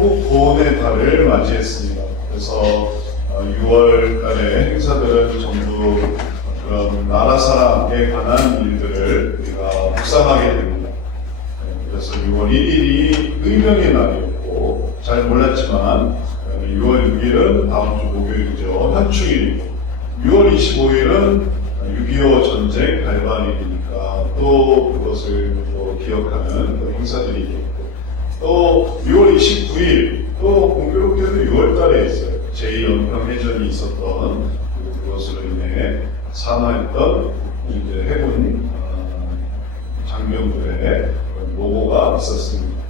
조국 고운의 달을 맞이했습니다. 그래서 6월 달의 행사들은 전부 그런 나라 사랑에 관한 일들을 우리가 묵상하게 됩니다. 그래서 6월 1일이 의명의 날이었고, 잘 몰랐지만 6월 6일은 다음 주 목요일이죠. 현충일이고, 6월 25일은 6.25 전쟁 발발일이니까 또 그것을 또 기억하는 또 행사들이겠고, 또 6월 29일 또 공교롭게도 6월 달에 있어요. 제2연평해전이 있었던 그것으로 인해 산화했던 이제 해군 장병들의 노고가 있었습니다.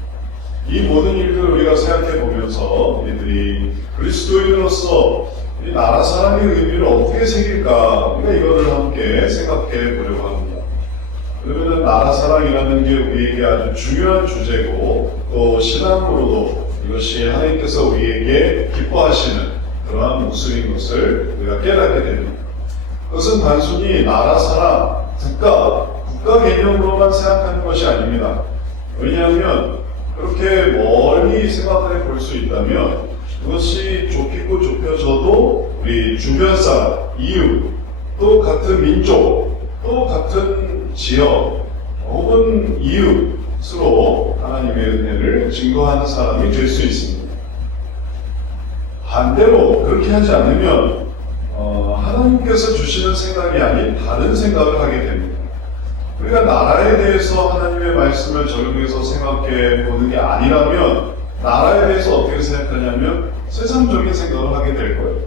이 모든 일들을 우리가 생각해 보면서 우리들이 그리스도인으로서 이 나라 사랑의 의미를 어떻게 새길까, 우리가 이것을 함께 생각해 보려고 합니다. 그러면 나라 사랑이라는 게 우리에게 아주 중요한 주제고, 또 신앙으로도 이것이 하나님께서 우리에게 기뻐하시는 그러한 모습인 것을 우리가 깨닫게 됩니다. 그것은 단순히 나라 사랑, 국가 개념으로만 생각하는 것이 아닙니다. 왜냐하면 그렇게 멀리 생각해 볼 수 있다면 그것이 좁히고 좁혀져도 우리 주변 사람, 이웃, 또 같은 민족, 또 같은 지역, 혹은 이웃으로 하나님의 은혜를 증거하는 사람이 될 수 있습니다. 반대로 그렇게 하지 않으면 하나님께서 주시는 생각이 아닌 다른 생각을 하게 됩니다. 우리가 나라에 대해서 하나님의 말씀을 적용해서 생각해 보는 게 아니라면 나라에 대해서 어떻게 생각하냐면 세상적인 생각을 하게 될 거예요.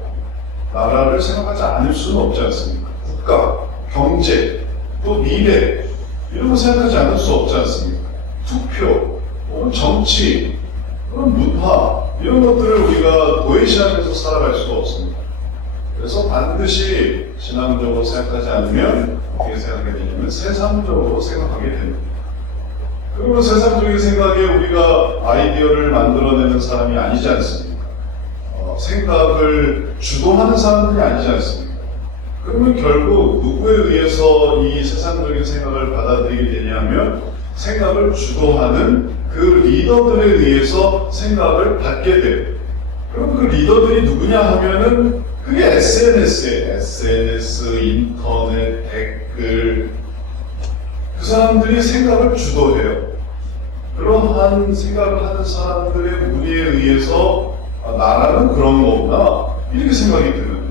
나라를 생각하지 않을 수는 없지 않습니까? 국가, 경제, 또 미래, 이런 거 생각하지 않을 수 없지 않습니까? 투표, 혹은 정치, 그런 문화, 이런 것들을 우리가 도외시하면서 살아갈 수가 없습니다. 그래서 반드시 신앙적으로 생각하지 않으면 어떻게 생각하게 되냐면 세상적으로 생각하게 됩니다. 그리고 세상적인 생각에 우리가 아이디어를 만들어내는 사람이 아니지 않습니까? 생각을 주도하는 사람들이 아니지 않습니까? 그러면 결국 누구에 의해서 이 세상적인 생각을 받아들이게 되냐면 생각을 주도하는 그 리더들에 의해서 생각을 받게 돼요. 그럼 그 리더들이 누구냐 하면은 그게 SNS에 SNS, 인터넷, 댓글, 그 사람들이 생각을 주도해요. 그러한 생각을 하는 사람들의 무리에 의해서 나라는 그런 거구나, 이렇게 생각이 드는 거예요.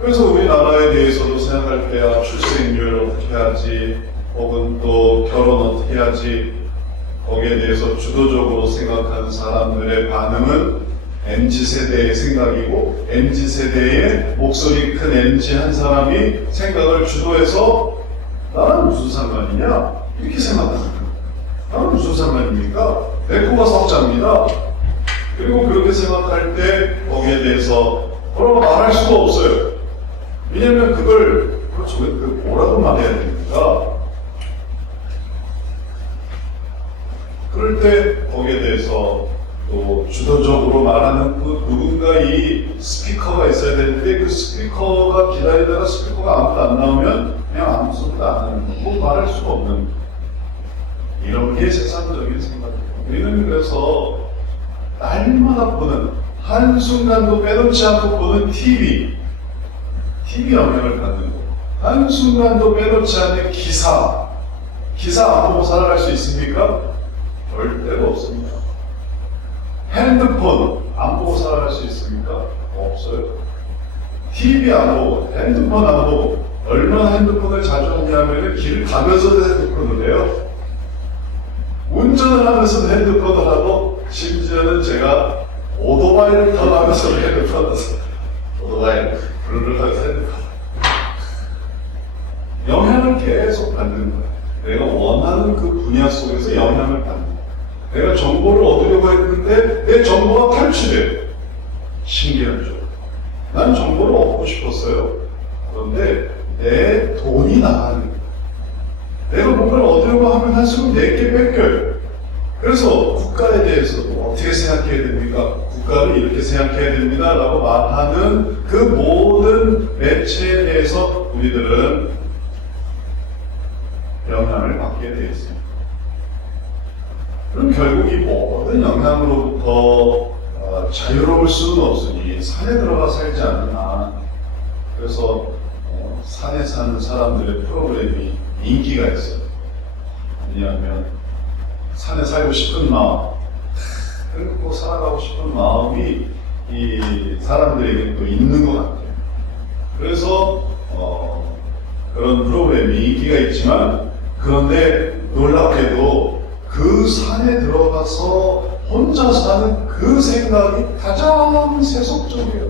그래서 우리나라에 대해서도 생각할 때 출생률 어떻게 하지, 혹은 또 결혼 어떻게 하지, 거기에 대해서 주도적으로 생각하는 사람들의 반응은 MZ세대의 생각이고, MZ세대의 목소리 큰 MZ 한 사람이 생각을 주도해서 나는 무슨 상관이냐? 이렇게 생각합니다. 나는 무슨 상관입니까? 내 코가 석자입니다. 그리고 그렇게 생각할 때 거기에 대해서 뭐라고 말할 수가 없어요. 왜냐면 그걸 뭐라고 말해야 됩니까? 그럴 때 거기에 대해서 또 주도적으로 말하는 그 누군가 이 스피커가 있어야 되는데, 그 스피커가 기다리다가 스피커가 아무도 안 나오면 그냥 아무 소리도 안 하는 거, 뭐 말할 수가 없는 거. 이런 게 세상적인 생각이에요. 우리는 그래서 날마다 보는, 한순간도 빼놓지 않고 보는 TV 영향을 받는 거, 한순간도 빼놓지 않는 기사 안 보고 살아갈 수 있습니까? 절대로 없습니다. 핸드폰 안 보고 살아갈 수 있습니까? 없어요. TV 안 보고, 핸드폰 안 보고, 얼마나 핸드폰을 자주 하냐면 길을 가면서도 핸드폰을 해요. 운전을 하면서도 핸드폰을 하고, 심지어는 제가 오토바이를 타면서도 핸드폰을 써요. 오토바이 부르르 하면서 핸드폰. 영향을 계속 받는 거예요. 내가 원하는 그 분야 속에서 영향을 받는 거예요. 내가 정보를 얻으려고 했는데 내 정보가 탈취돼요. 신기하죠? 난 정보를 얻고 싶었어요. 그런데 내 돈이 나가는 거예요. 내가 뭔가를 얻으려고 하면 할수록 내게 뺏겨요. 그래서 국가에 대해서도 어떻게 생각해야 됩니까? 국가를 이렇게 생각해야 됩니다 라고 말하는 그 모든 매체에 대해서 우리들은 영향을 받게 되어 있습니다. 그럼 결국 이 모든 영향으로부터 자유로울 수는 없으니 산에 들어가 살지 않나. 그래서 산에 사는 사람들의 프로그램이 인기가 있어요. 왜냐하면 산에 살고 싶은 마음, 행복하고 살아가고 싶은 마음이 이 사람들에게 또 있는 것 같아요. 그래서 그런 프로그램이 인기가 있지만, 그런데 놀랍게도 그 산에 들어가서 혼자 사는 그 생각이 가장 세속적이에요.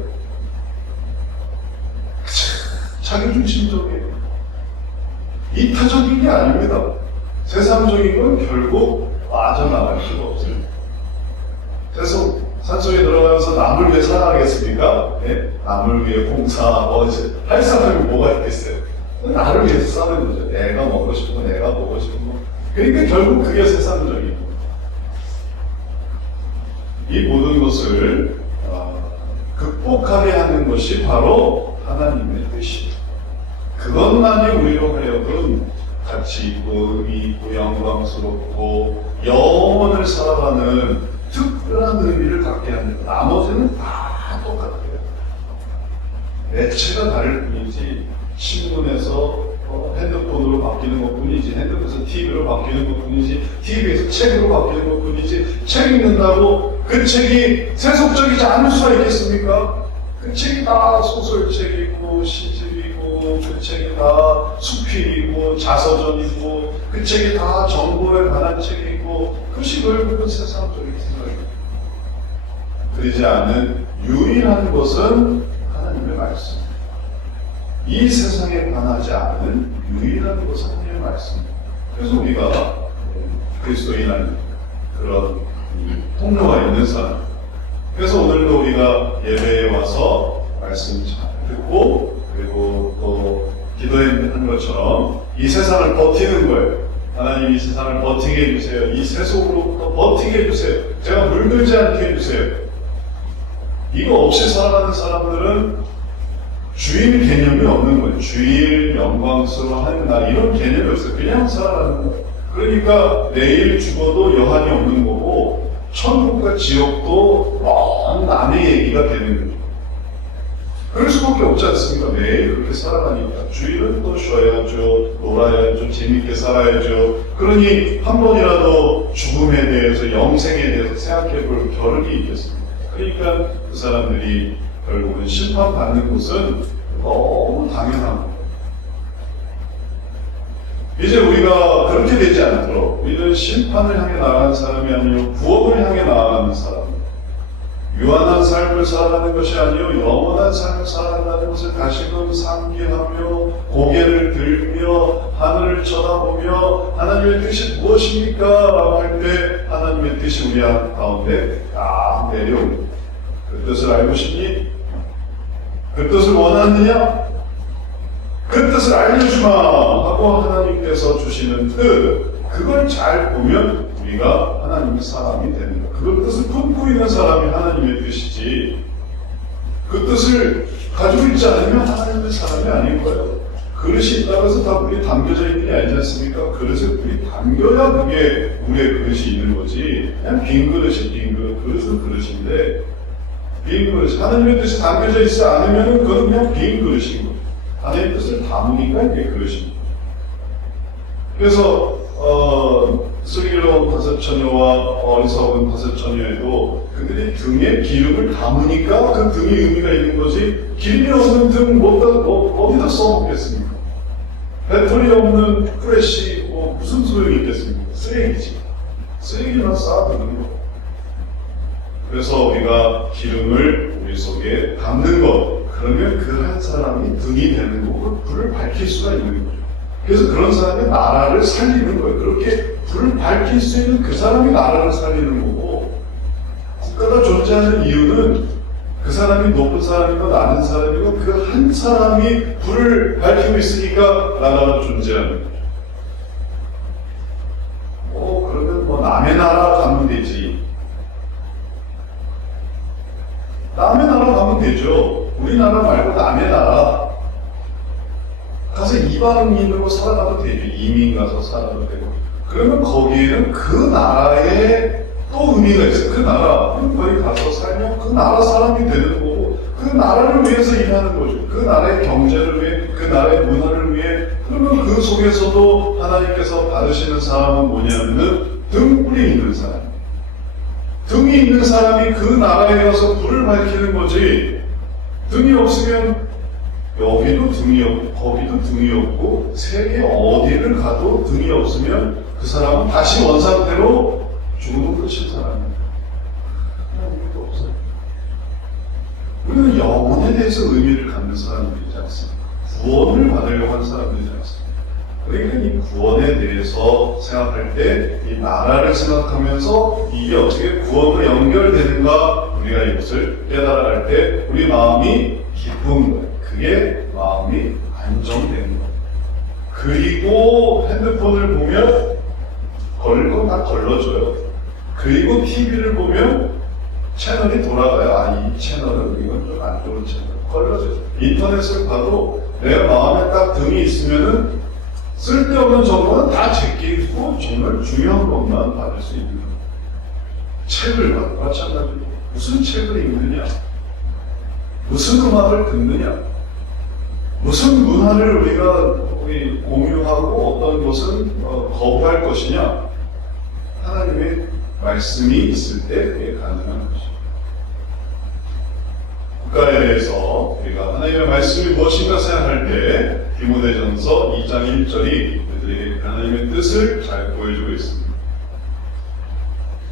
자기중심적이에요. 이타적인 게 아닙니다. 세상적인 건 결국 빠져나갈 수가 없어요. 그래서 산속에 들어가면서 남을 위해 살아가겠습니까? 네? 남을 위해 할 사람이 뭐가 있겠어요? 나를 위해서 싸는 거죠. 내가 먹고 싶고 내가 보고 싶고. 그러니까 결국 그게 세상적인 거예요. 이 모든 것을 극복하게 하는 것이 바로 하나님의 뜻이에요. 그것만이 우리로 하여금 가치 있고 의미 있고 영광스럽고 영원을 살아가는 특별한 의미를 갖게 합니다. 나머지는 다 똑같아요. 매체가 다를 뿐이지, 신문에서 핸드폰으로 바뀌는 것 뿐이지, 핸드폰에서 TV로 바뀌는 것 뿐이지, TV에서 책으로 바뀌는 것 뿐이지, 책 읽는다고 그 책이 세속적이지 않을 수가 있겠습니까? 그 책이 다 소설책이고 시집이고, 그 책이 다 수필이고 자서전이고, 그 책이 다 정보에 관한 책이고, 그것이 결국은 세상적인 생각입니다. 그러지 않은 유일한 것은 하나님의 말씀. 이 세상에 관하지 않은 유일한 것은 하나님의 말씀입니다. 그래서 우리가 그리스도인한 그런 통로가 있는 사람. 그래서 오늘도 우리가 예배에 와서 말씀 잘 듣고, 그리고 또 기도한 것처럼 이 세상을 버티는 거예요. 하나님 이 세상을 버티게 해주세요. 이 세속으로부터 버티게 해주세요. 제가 물들지 않게 해주세요. 이거 없이 살아가는 사람들은 주일 개념이 없는 거예요. 주일, 영광스러워하는 날, 이런 개념이 없어요. 그냥 살아가는 거예요. 그러니까 내일 죽어도 여한이 없는 거고, 천국과 지옥도 먼 남의 얘기가 되는 거죠. 그럴 수밖에 없지 않습니까? 매일 그렇게 살아가니까. 주일은 또 쉬어야죠, 놀아야죠, 재밌게 살아야죠. 그러니 한 번이라도 죽음에 대해서, 영생에 대해서 생각해 볼 겨를이 있겠습니다. 그러니까 그 사람들이 결국은 심판받는 것은 너무 당연한 거예요. 이제 우리가 그렇게 되지 않도록 우리는 심판을 향해 나아가는 사람이 아니요 구원을 향해 나아가는 사람, 유한한 삶을 살아가는 것이 아니요 영원한 삶을 살아간다는 것을 다시금 상기하며 고개를 들며 하늘을 쳐다보며 하나님의 뜻이 무엇입니까? 라고 할 때 하나님의 뜻이 우리 가운데 딱 내려옵니다. 그 뜻을 알고 싶니? 그 뜻을 원하느냐? 그 뜻을 알려주마 하고 하나님께서 주시는 뜻, 그걸 잘 보면 우리가 하나님의 사람이 되는 거예요. 그 뜻을 품고 있는 사람이 하나님의 뜻이지, 그 뜻을 가지고 있지 않으면 하나님의 사람이 아닌 거예요. 그릇이 있다고 해서 다 물이 담겨져 있는 게 아니지 않습니까? 그릇에 물이 담겨야 그게 물에 그릇이 있는 거지. 그냥 빈 그릇이 빈 그릇, 그릇은 그릇인데 빈 그릇, 하나님의 뜻이 담겨져 있지 않으면 그건 그냥 빈 그릇인 거예요. 하나님의 뜻을 담으니까 이게 그릇입니다. 그래서 슬기로운 다섯 처녀와 어리석은 다섯 처녀에도 그들이 등에 기름을 담으니까 그 등이 의미가 있는 거지, 기름이 없는 등 어디다 써먹겠습니까? 배터리 없는 프레쉬 무슨 소용이 있겠습니까? 쓰레기지. 쓰레기만 쌓아두는 거. 그래서 우리가 기름을 우리 속에 담는 것, 그러면 그 한 사람이 등이 되는 거고 불을 밝힐 수가 있는 거죠. 그래서 그런 사람이 나라를 살리는 거예요. 그렇게 불을 밝힐 수 있는 그 사람이 나라를 살리는 거고, 국가가 존재하는 이유는 그 사람이 높은 사람이고 낮은 사람이고 그 한 사람이 불을 밝히고 있으니까 나라가 존재하는 거죠. 그러면 남의 나라 가면 되지. 남의 나라 가면 되죠. 우리나라 말고 남의 나라 가서 이방인으로 살아가도 되죠. 이민 가서 살아도 되고. 그러면 거기에는 그 나라의 또 의미가 있어요. 그 나라, 거기 가서 살면 그 나라 사람이 되는 거고, 그 나라를 위해서 일하는 거죠. 그 나라의 경제를 위해, 그 나라의 문화를 위해. 그러면 그 속에서도 하나님께서 받으시는 사람은 뭐냐면은 등불이 있는 사람. 등이 있는 사람이 그 나라에 가서 불을 밝히는 거지. 등이 없으면 여기도 등이 없고 거기도 등이 없고 세계 어디를 가도 등이 없으면 그 사람은 다시 원상태로 죽으면 끝인 사람입니다. 그런 의미도 없어요. 우리는 영혼에 대해서 의미를 갖는 사람들이지 않습니까? 구원을 받으려고 하는 사람들이지 않습니까? 그러니까 이 구원에 대해서 생각할 때 이 나라를 생각하면서 이게 어떻게 구원으로 연결되는가 우리가 이것을 깨달아갈 때 우리 마음이 기쁜 거예요. 그게 마음이 안정되는 거예요. 그리고 핸드폰을 보면 걸릴 건 다 걸러줘요. 그리고 TV를 보면 채널이 돌아가요. 아, 이 채널은 이건 좀 안 좋은 채널. 걸러줘요. 인터넷을 봐도 내가 마음에 딱 등이 있으면은 쓸데없는 정보는 다 제끼고 정말 중요한 것만 받을 수 있는 거예요. 책을 봐도 마찬가지로 무슨 책을 읽느냐, 무슨 음악을 듣느냐, 무슨 문화를 우리가 공유하고 어떤 것은 거부할 것이냐, 하나님의 말씀이 있을 때 그게 가능한 것이죠. 국가에 대해서 우리가 하나님의 말씀이 무엇인가 생각할 때 디모데전서 2장 1절이 우리들에게 하나님의 뜻을 잘 보여주고 있습니다.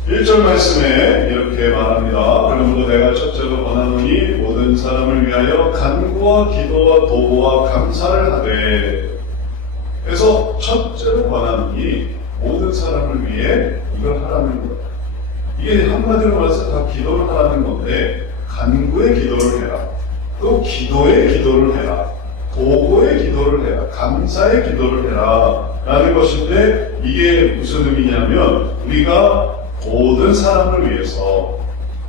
1절 말씀에 이렇게 말합니다. 그러므로 내가 첫째로 권하노니 모든 사람을 위하여 간구와 기도와 도구와 감사를 하되. 그래서 첫째로 권하노니 모든 사람을 위해 이걸 하라는 거예요. 이게 한마디로 말해서 다 기도를 하라는 건데, 간구의 기도를 해라, 또 기도의 기도를 해라, 도구의 기도를 해라, 감사의 기도를 해라 라는 것인데, 이게 무슨 의미냐면 우리가 모든 사람을 위해서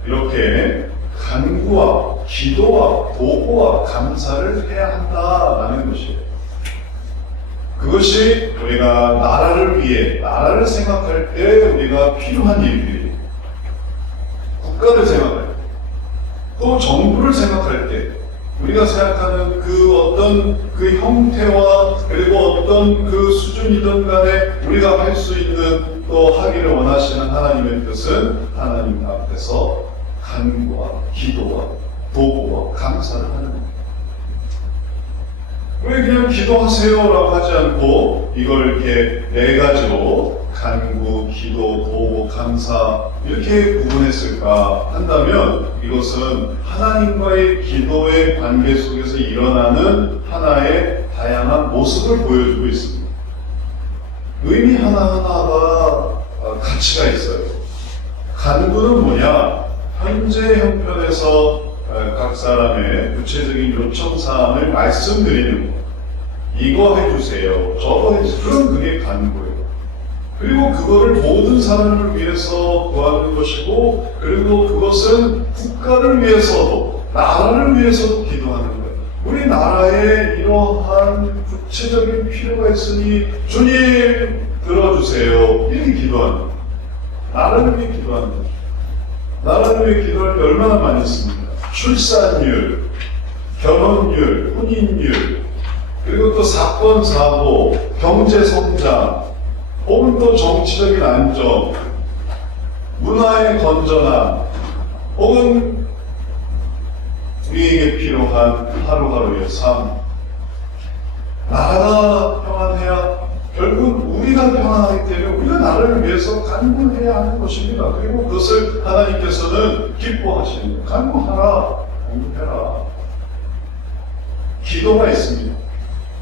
이렇게 간구와 기도와 도구와 감사를 해야 한다라는 것이에요. 그것이 우리가 나라를 위해, 나라를 생각할 때 우리가 필요한 일들이, 국가를 생각할 때, 또 정부를 생각할 때, 우리가 생각하는 그 어떤 그 형태와 그리고 어떤 그 수준이든 간에 우리가 할 수 있는 또 하기를 원하시는 하나님의 뜻은 하나님 앞에서 간구와 기도와 도구와 감사를 하는 겁니다. 왜 그냥 기도하세요라고 하지 않고 이걸 이렇게 네 가지로 간구, 기도, 도구, 감사 이렇게 구분했을까 한다면 이것은 하나님과의 기도의 관계 속에서 일어나는 하나의 다양한 모습을 보여주고 있습니다. 의미 하나하나가 가치가 있어요. 간구는 뭐냐? 현재 형편에서 각 사람의 구체적인 요청사항을 말씀드리는 것. 이거 해주세요. 저거 해주세요. 그럼 그게 간구예요. 그리고 그거를 모든 사람을 위해서 구하는 것이고, 그리고 그것은 국가를 위해서도, 나라를 위해서도 기도하는 거예요. 우리 나라에 이러한 구체적인 필요가 있으니 주님 들어주세요. 이렇게 기도하는 거예요. 나라를 위해 기도하는 거죠. 나라를 위해 기도할 때 얼마나 많이 했습니까? 출산율, 결혼율, 혼인율, 그리고 또 사건, 사고, 경제 성장, 혹은 또 정치적인 안정, 문화의 건전함, 혹은 우리에게 필요한 하루하루의 삶. 나라가 평안해야 결국 우리가 평안하기 때문에 우리가 나라를 위해서 간구해야 하는 것입니다. 그리고 그것을 하나님께서는 기뻐하시는 거예요. 간구하라, 간구해라. 기도가 있습니다.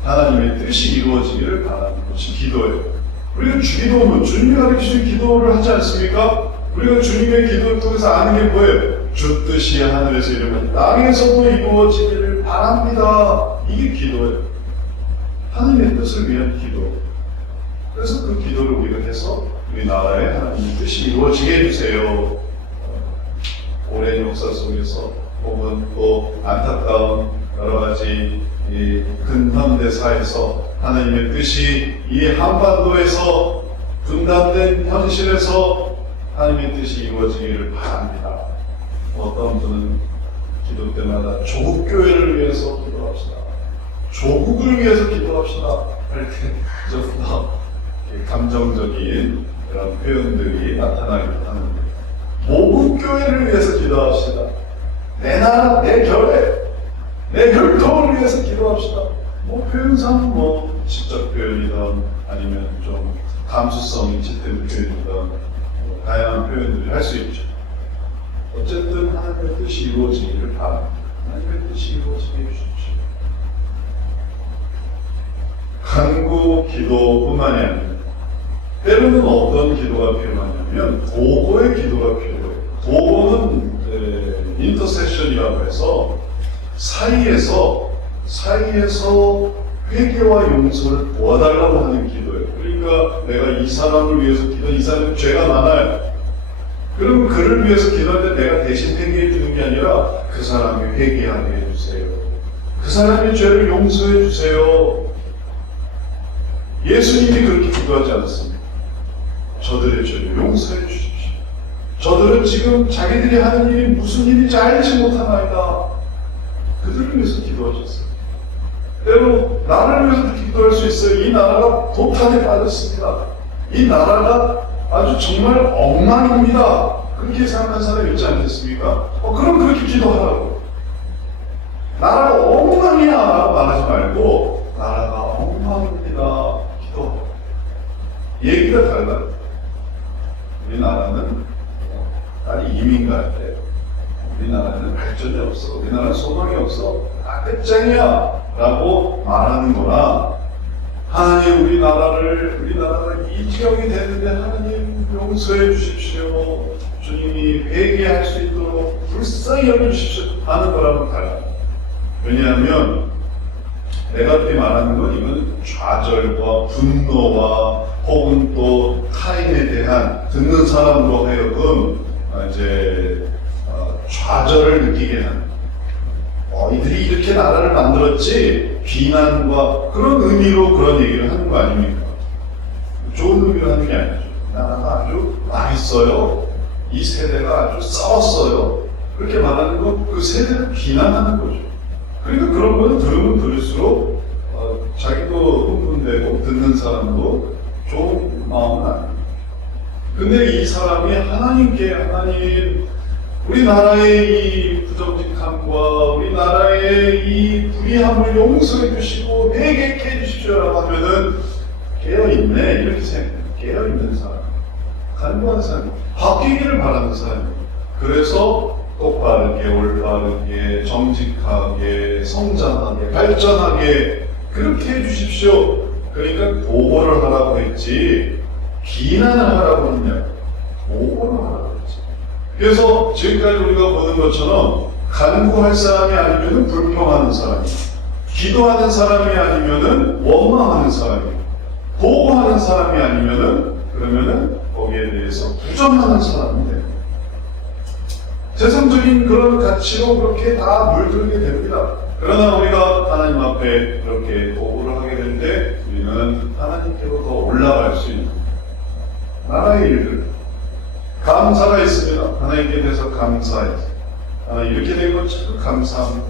하나님의 뜻이 이루어지기를 바라는 것이 기도예요. 우리가 주기도하면 주님이 가르치신 기도를 하지 않습니까? 우리가 주님의 기도를 통해서 아는 게 뭐예요? 주 뜻이 하늘에서 이루어지고 땅에서도 이루어지기를 바랍니다. 이게 기도예요. 하나님의 뜻을 위한 기도. 그래서 그 기도를 우리가 해서 우리 나라에 하나님의 뜻이 이루어지게 해주세요. 오랜 역사 속에서 혹은 또 안타까운 여러 가지 이 근현대사에서 하나님의 뜻이 이 한반도에서 분단된 현실에서 하나님의 뜻이 이루어지기를 바랍니다. 어떤 분은 기도 때마다 조국 교회를 위해서 기도합시다. 조국을 위해서 기도합시다. 할 때 좀 더 감정적인 그런 표현들이 나타나기도 하는데, 모국 교회를 위해서 기도합시다. 내 나라, 내 교회, 내 혈통을 위해서 기도합시다. 표현상 직접 표현이든 아니면 좀 감수성이 짙은 표현이든 다양한 표현들을 할 수 있죠. 어쨌든 하나님의 뜻이 이루어지기를 바랍니다. 하나님의 뜻이 이루어지게 해주십시오. 간구 기도뿐만이 아니라 때로는 어떤 기도가 필요하냐면 도고의 기도가 필요해요. 도고는 인터세션이라고 해서 사이에서 회개와 용서를 도와달라고 하는 기도예요. 그러니까 내가 이 사람을 위해서 이 사람은 죄가 많아요. 그러면 그를 위해서 기도할 때 내가 대신 회개해 주는 게 아니라 그 사람이 회개하게 해주세요. 그 사람의 죄를 용서해 주세요. 예수님이 그렇게 기도하지 않았습니다. 저들의 죄를 용서해 주십시오. 저들은 지금 자기들이 하는 일이 무슨 일인지 알지 못하나이다. 그들을 위해서 기도하셨어요. 때로 나라를 위해서 기도할 수 있어요. 이 나라가 도탄에 빠졌습니다. 이 나라가 아주 정말 엉망입니다. 그렇게 생각하는 사람이 있지 않겠습니까? 그럼 그렇게 기도하라고. 나라가 엉망이야 말하지 말고 나라가 엉망입니다. 기도하라고. 얘기가 달라요. 우리나라는 아니 이민 갈 때 우리나라는 발전이 없어. 우리나라는 소망이 없어. 다 끝장이야 라고 말하는 거나, 하나님 우리나라가 이 지경이 되는데 하나님 용서해 주십시오. 주님이 회개할 수 있도록 불쌍히 여겨주십시오 하는 거랑은 달라요. 왜냐하면 내가 이렇게 말하는 건 이건 좌절과 분노와 혹은 또 타인에 대한 듣는 사람으로 하여금 좌절을 느끼게 하는, 이들이 이렇게 나라를 만들었지 비난과 그런 의미로 그런 얘기를 하는 거 아닙니까? 좋은 의미로 하는 게 아니죠. 나라가 아주 망했어요. 이 세대가 아주 싸웠어요. 그렇게 말하는 건 그 세대를 비난하는 거죠. 그러니까 그런 거는 들으면 들을수록 자기도 흥분되고 듣는 사람도 좋은 마음은 아닙니다. 근데 이 사람이 하나님 우리나라의 이 부정직함과 우리나라의 이 불의함을 용서해 주시고 회개케 해주십시오라고 하면은 깨어있네 이렇게 생각해요. 깨어있는 사람, 간구한 사람, 바뀌기를 바라는 사람이에요. 그래서 똑바르게, 올바르게, 정직하게, 성장하게, 발전하게 그렇게 해주십시오. 그러니까 보고를 하라고 했지 비난을 하라고 했냐? 보고를 하라고 했지. 그래서 지금까지 우리가 보는 것처럼 간구할 사람이 아니면 불평하는 사람이, 기도하는 사람이 아니면 원망하는 사람이, 보고하는 사람이 아니면 그러면은 거기에 대해서 부정하는 사람이 돼요. 세상적인 그런 가치로 그렇게 다 물들게 됩니다. 그러나 우리가 하나님 앞에 이렇게 보고를 하게 되는데 우리는 하나님께로 더 올라갈 수 있는 나라의 일들, 감사가 있습니다. 하나님께 대해서 감사해서 하나님 이렇게 된 것 참 감사합니다.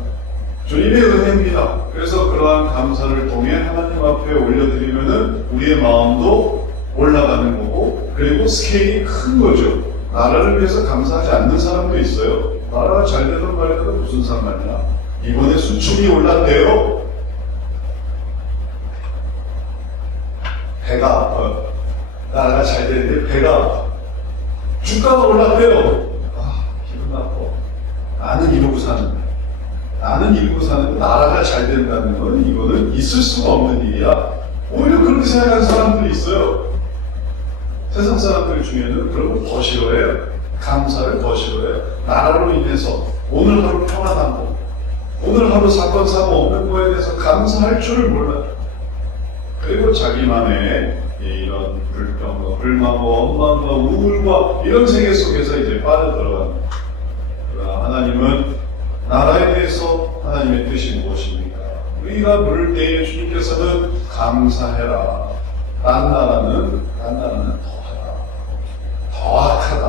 주님의 은혜입니다. 그래서 그러한 감사를 통해 하나님 앞에 올려드리면은 우리의 마음도 올라가는 거고, 그리고 스케일이 큰 거죠. 나라를 위해서 감사하지 않는 사람도 있어요. 나라가 잘 되든 말이든 무슨 상관이야. 이번에 수출이 올랐대요. 배가 아파요. 나라가 잘 되는데 배가 아파. 주가가 올랐대요. 기분 나빠. 나는 이러고 사는데. 나라가 잘 된다는 건 이거는 있을 수가 없는 일이야. 오히려 그렇게 생각하는 사람들이 있어요. 세상 사람들 중에는 그런 걸 더 싫어해요. 감사를 더 싫어해요. 나라로 인해서 오늘 하루 평안한 거, 오늘 하루 사건 사고 없는 거에 대해서 감사할 줄을 몰라요. 그리고 자기만의 이런 불평과 불만과 원망과 우울과 이런 세계 속에서 이제 빠져들어가는. 그러나 하나님은 나라에 대해서 하나님의 뜻이 무엇입니까? 우리가 물을 때에 주님께서는 감사해라. 딴 나라는 더하다, 더 악하다,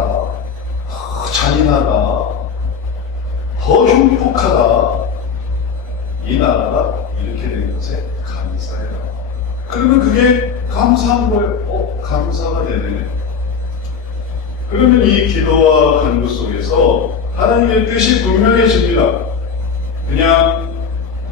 더 잔인하다, 더 흉폭하다. 이 나라가 이렇게 된 것에 감사해라. 그러면 그게 감사한 거예요. 감사가 되네. 그러면 이 기도와 간구 속에서 하나님의 뜻이 분명해집니다. 그냥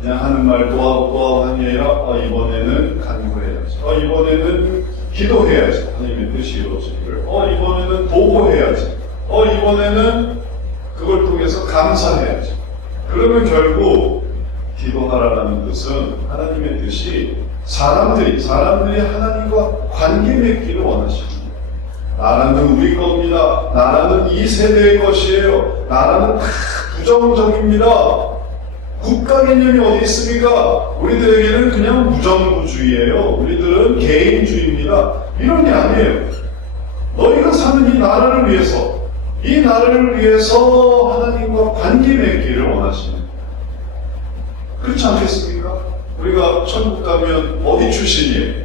하는 말 또 하고 하는 게 아니라 이번에는 간구해야지, 이번에는 기도해야지, 하나님의 뜻이 이루어지기를, 이번에는 보고해야지, 이번에는 그걸 통해서 감사해야지. 그러면 결국 기도하라는 뜻은 하나님의 뜻이 사람들이 하나님과 관계 맺기를 원하십니다. 나라는 우리 겁니다. 나라는 이 세대의 것이에요. 나라는 다 부정적입니다. 국가 개념이 어디 있습니까? 우리들에게는 그냥 무정부주의예요. 우리들은 개인주의입니다. 이런 게 아니에요. 너희가 사는 이 나라를 위해서 하나님과 관계 맺기를 원하십니다. 그렇지 않겠습니까? 우리가 천국 가면 어디 출신이에요?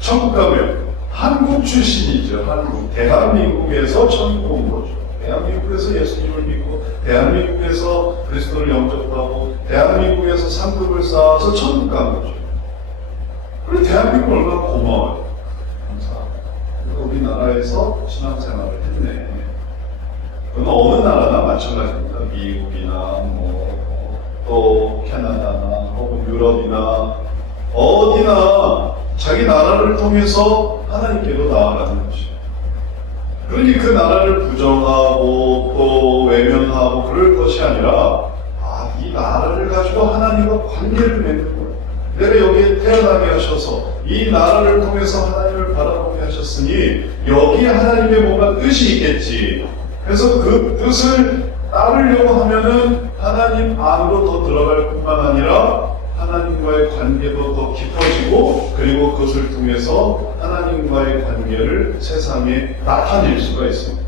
천국 가면 한국 출신이죠. 한국. 대한민국에서 천국 온 거죠. 대한민국에서 예수님을 믿고, 대한민국에서 그리스도를 영접하고, 대한민국에서 상급을 쌓아서 천국 간 거죠. 그리고 대한민국 얼마나 고마워요. 감사합니다. 우리나라에서 신앙생활을 했네. 그건 어느 나라나 마찬가지입니다. 미국이나 또 캐나다나 혹은 유럽이나 어디나 자기 나라를 통해서 하나님께로 나아가는 것이에요. 그러니 그 나라를 부정하고 또 외면하고 그럴 것이 아니라 이 나라를 가지고 하나님과 관계를 맺는 거예요. 내가 여기에 태어나게 하셔서 이 나라를 통해서 하나님을 바라보게 하셨으니 여기에 하나님의 뭔가 뜻이 있겠지. 그래서 그 뜻을 따르려고 하면은 하나님 안으로 더 들어갈 뿐만 아니라 하나님과의 관계도 더 깊어지고, 그리고 그것을 통해서 하나님과의 관계를 세상에 나타낼 수가 있습니다.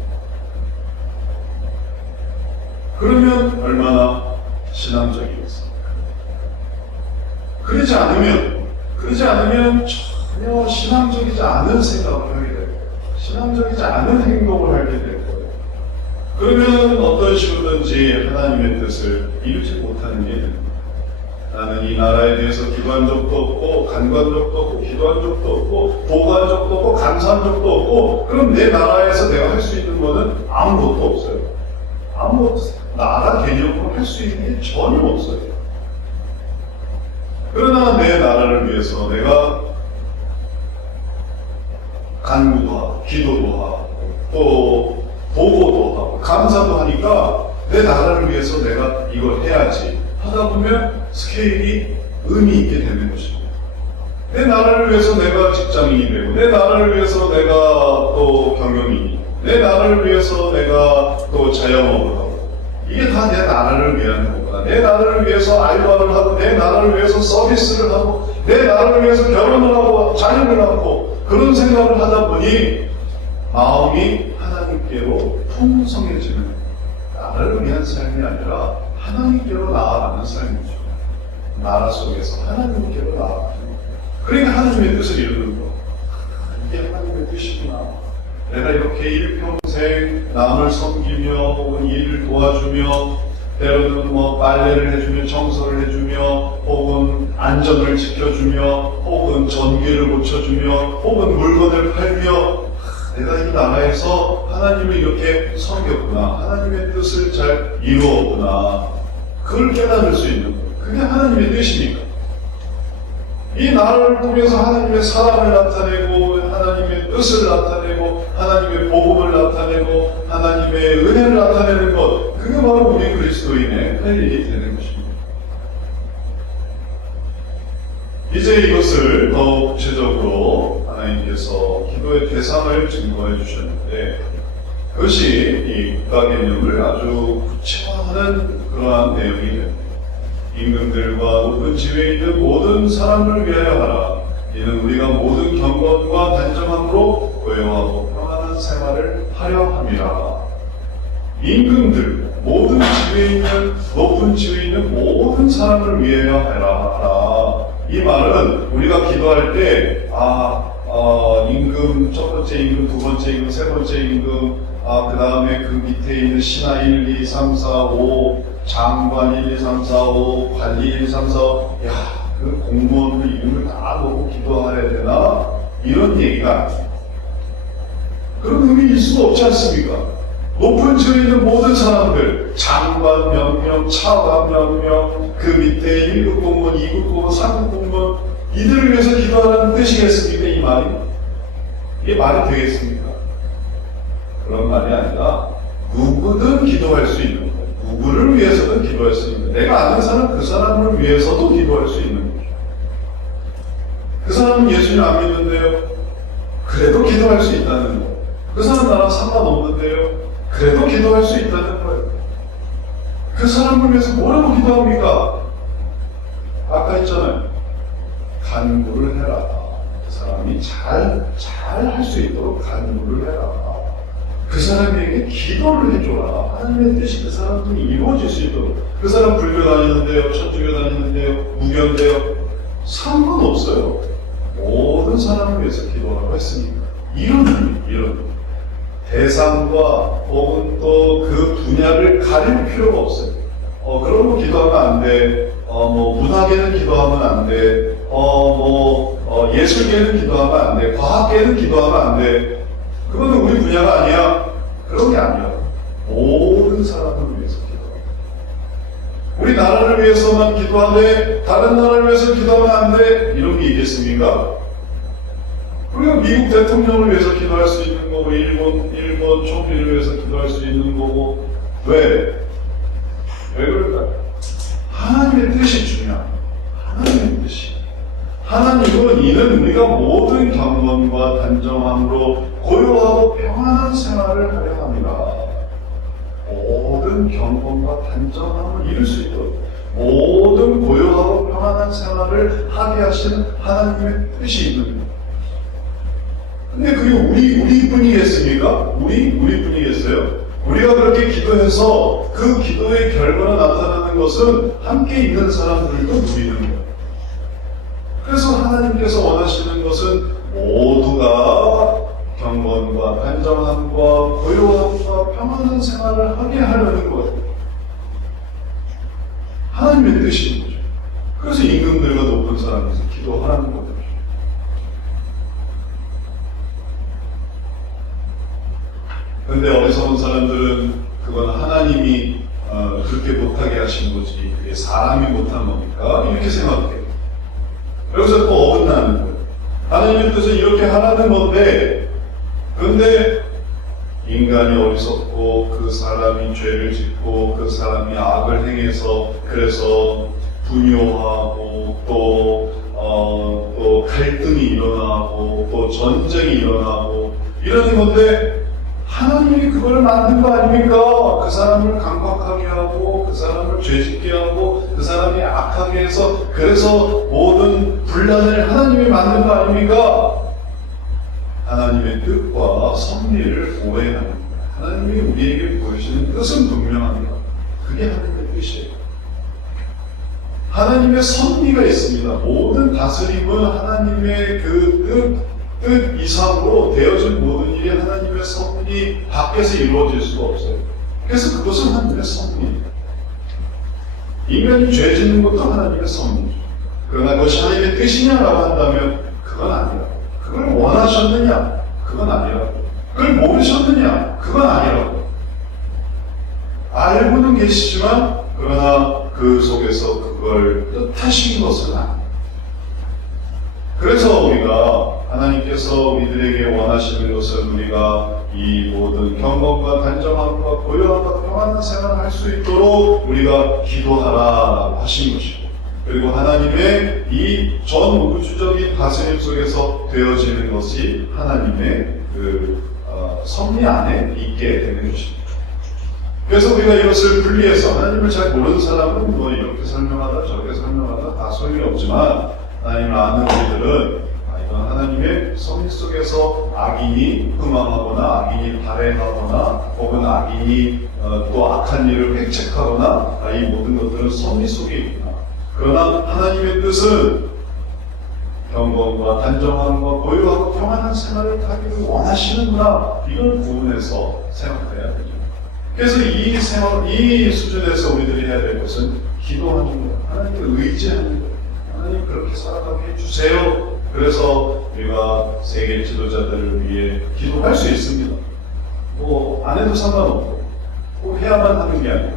그러면 얼마나 신앙적이겠습니까? 그러지 않으면 전혀 신앙적이지 않은 생각을 하게 되고, 신앙적이지 않은 행동을 하게 되고, 그러면 어떤 식으로든지 하나님의 뜻을 이루지 못하는 게 됩니다. 나는 이 나라에 대해서 기도한 적도 없고, 간구한 적도 없고, 기도한 적도 없고, 보고한 적도 없고, 감사한 적도 없고, 그럼 내 나라에서 내가 할 수 있는 것은 아무것도 없어요. 아무것도 나라 개념으로 할 수 있는 게 전혀 없어요. 그러나 내 나라를 위해서 내가 간구도 하고, 기도도 하고, 또 보고도 하고 감사도 하니까 내 나라를 위해서 내가 이걸 해야지 하다 보면 스케일이 의미 있게 되는 것입니다. 내 나라를 위해서 내가 직장인이 되고, 내 나라를 위해서 내가 또 경영인이, 내 나라를 위해서 내가 또 자영업을 하고, 이게 다 내 나라를 위한 거구나. 내 나라를 위해서 알바를 하고, 내 나라를 위해서 서비스를 하고, 내 나라를 위해서 결혼을 하고 자녀를 낳고, 그런 생각을 하다 보니 마음이 하나님께로 풍성해지는, 나라를 위한 삶이 아니라 하나님께로 나아가는 삶이죠. 나라 속에서 하나님께로 나아가는 거. 그러니까 하나님의 뜻을 이루는 거. 이게 하나님의 뜻이구나. 내가 이렇게 일평생 남을 섬기며 혹은 일을 도와주며, 때로는 빨래를 해주며 청소를 해주며, 혹은 안전을 지켜주며, 혹은 전기를 고쳐주며, 혹은 물건을 팔며, 내가 이 나라에서 하나님을 이렇게 섬겼구나, 하나님의 뜻을 잘 이루었구나, 그걸 깨달을 수 있는 거예요. 그게 하나님의 뜻이니까. 이 나라를 통해서 하나님의 사랑을 나타내고, 하나님의 뜻을 나타내고, 하나님의 복음을 나타내고, 하나님의 은혜를 나타내는 것, 그게 바로 우리 그리스도인의 할 일이 되는 것입니다. 이제 이것을 더 구체적으로 하나님께서 기도의 대상을 증거해 주셨는데, 그것이 이 국가 개념을 아주 구체화하는 그러한 내용이 됩니다. 임금들과 높은 지위에 있는 모든 사람을 위하여 하라. 이는 우리가 모든 경건과 단정함으로 고요하고 평안한 생활을 하려 함이라. 임금들, 모든 지위에 있는, 높은 지위에 있는 모든 사람을 위하여 하라. 이 말은 우리가 기도할 때 임금, 첫 번째 임금, 두 번째 임금, 세 번째 임금, 그 다음에 그 밑에 있는 신하 1, 2, 3, 4, 5, 장관 1, 2, 3, 4, 5, 관리 1, 2, 3, 4, 5, 그 공무원들 이름을 다 놓고 기도해야 되나? 이런 얘기가 아니에요. 그런 의미일 수가 없지 않습니까? 높은 지에 있는 모든 사람들, 장관 몇 명, 차관 몇 명, 그 밑에 1급 공무원, 2급 공무원, 3급 공무원, 이들을 위해서 기도하라는 뜻이겠습니까? 이 말이? 이게 말이 되겠습니까? 그런 말이 아니라 누구든 기도할 수 있는 거예요. 누구를 위해서든 기도할 수 있는 거예요. 내가 아는 사람 그 사람을 위해서도 기도할 수 있는 거죠. 그 사람은 예수님 안 믿는데요. 그래도 기도할 수 있다는 거예요. 그 사람 나랑 상관없는데요. 그래도 기도할 수 있다는 거예요. 그 사람을 위해서 뭐라고 기도합니까? 아까 했잖아요. 간구를 해라. 그 사람이 잘 할 수 있도록 간구를 해라. 그 사람에게 기도를 해줘라. 하나님의 뜻이 그 사람들이 이루어질 수 있도록. 그 사람 불교 다니는데요, 천주교 다니는데요, 무교인데요, 상관없어요. 모든 사람을 위해서 기도하라고 했으니까. 이런 대상과 혹은 또 그 분야를 가릴 필요가 없어요. 그런 거 기도하면 안 돼. 문화계는 기도하면 안 돼. 예술계는 기도하면 안 돼. 과학계는 기도하면 안 돼. 그거는 우리 분야가 아니야. 그런 게 아니야. 모든 사람을 위해서 기도하고. 우리 나라를 위해서만 기도하되 다른 나라를 위해서 기도하면 안 돼. 이런 게 있겠습니까? 우리가 미국 대통령을 위해서 기도할 수 있는 거고, 일본 총리를 위해서 기도할 수 있는 거고. 왜 그럴까요? 하나님의 뜻이 중요합니다. 하나님의 뜻이. 하나님은 이는 우리가 모든 경건과 단정함으로 고요하고 평안한 생활을 하려 합니다. 모든 경건과 단정함을 이룰 수 있도록 모든 고요하고 평안한 생활을 하게 하시는 하나님의 뜻이 있는 거예요. 근데 그게 우리뿐이겠습니까? 우리뿐이겠어요? 우리가 그렇게 기도해서 그 기도의 결과가 나타나는 것은 함께 있는 사람들도 누리는 거예요. 그래서 하나님께서 원하시는 것은 모두가 경건과 단정함과 고요함과 평안한 생활을 하게 하려는 거예요. 하나님의 뜻인 거죠. 그래서 임금들과 높은 사람에서 기도하라는 거죠. 근데 어리석은 사람들은 그건 하나님이 그렇게 못하게 하신 거지, 그게 사람이 못한 겁니까? 이렇게 생각해요. 여기서 또 어긋나는 거예요. 하나님의 뜻은 이렇게 하라는 건데, 근데 인간이 어리석고 그 사람이 죄를 짓고 그 사람이 악을 행해서 그래서 분요하고 또 갈등이 일어나고 또 전쟁이 일어나고 이러는 건데, 하나님이 그걸 만든 거 아닙니까? 그 사람을 강박하게 하고 그 사람을 죄짓게 하고 그 사람이 악하게 해서 그래서 모든 분란을 하나님이 만든 거 아닙니까? 하나님의 뜻과 섭리를 오해하는 거예요. 하나님이 우리에게 보여주시는 뜻은 분명합니다. 그게 하나님의 뜻이에요. 하나님의 섭리가 있습니다. 모든 다스림은 하나님의 그 뜻 이상으로 되어진 모든 일이 하나님의 섭리 밖에서 이루어질 수가 없어요. 그래서 그것은 하나님의 섭리입니다. 인간이 죄 짓는 것도 하나님의 섭리죠. 그러나 그것이 하나님의 뜻이냐라고 한다면 그건 아니라고. 그걸 원하셨느냐? 그건 아니라고. 그걸 모르셨느냐? 그건 아니라고. 알고는 계시지만 그러나 그 속에서 그걸 뜻하신 것은 아니에요. 그래서 우리가 하나님께서 우리들에게 원하시는 것은 우리가 이 모든 경건과 단정함과 고요함과 평안한 생활을 할 수 있도록 우리가 기도하라라고 하신 것이고, 그리고 하나님의 이 전 우주적인 다스림 속에서 되어지는 것이 하나님의 섭리 안에 있게 되는 것입니다. 그래서 우리가 이것을 분리해서 하나님을 잘 모르는 사람은 뭐 이렇게 설명하다 저렇게 설명하다 다 소용이 없지만, 하나님을 아는 우리들은 이건 하나님의 섭리 속에서 악인이 흥망하거나 악인이 발행하거나 혹은 악인이 또 악한 일을 획책하거나 이 모든 것들은 섭리 속에 있구나. 그러나 하나님의 뜻은 경건과 단정함과 고요하고 평안한 생활을 하기를 원하시는구나. 이걸 구분해서 생각해야 되죠. 그래서 이 생활, 이 수준에서 우리들이 해야 될 것은 기도하는 거예요. 하나님을 의지하는 거예요. 하나님 그렇게 살아가게 해주세요. 그래서 우리가 세계 지도자들을 위해 기도할 수 있습니다. 뭐 안 해도 상관없고 꼭 해야만 하는 게 아니라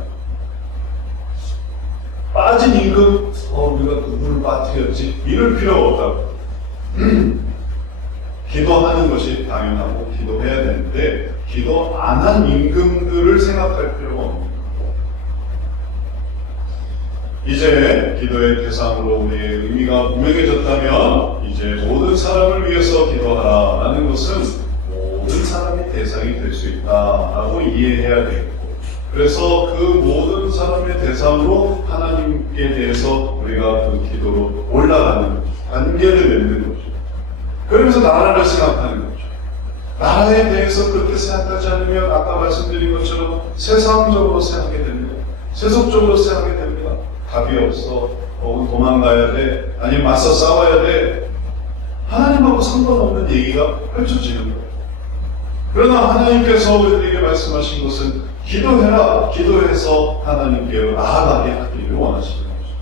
빠진 임금 우리가 누구를 빠뜨렸지 이럴 필요가 없다고. 기도하는 것이 당연하고 기도해야 되는데 기도 안 한 임금들을 생각할 필요가 없는 거예요. 이제 기도의 대상으로 우리의 의미가 분명해졌다면 이제 모든 사람을 위해서 기도하라라는 것은 모든 사람이 대상이 될 수 있다라고 이해해야 되겠고, 그래서 그 모든 사람의 대상으로 하나님께 대해서 우리가 그 기도로 올라가는 거죠. 관계를 맺는 거죠. 그러면서 나라를 생각하는 거죠. 나라에 대해서 그렇게 생각하지 않으면 아까 말씀드린 것처럼 세상적으로 생각하게 됩니다. 세속적으로 생각하게 됩니다. 답이 없어. 혹은 도망가야 돼. 아니면 맞서 싸워야 돼. 하나님하고 상관없는 얘기가 펼쳐지는 거예요. 그러나 하나님께서 우리들에게 말씀하신 것은 기도해라. 기도해서 하나님께로 나아가게 하기를 원하시는 거죠.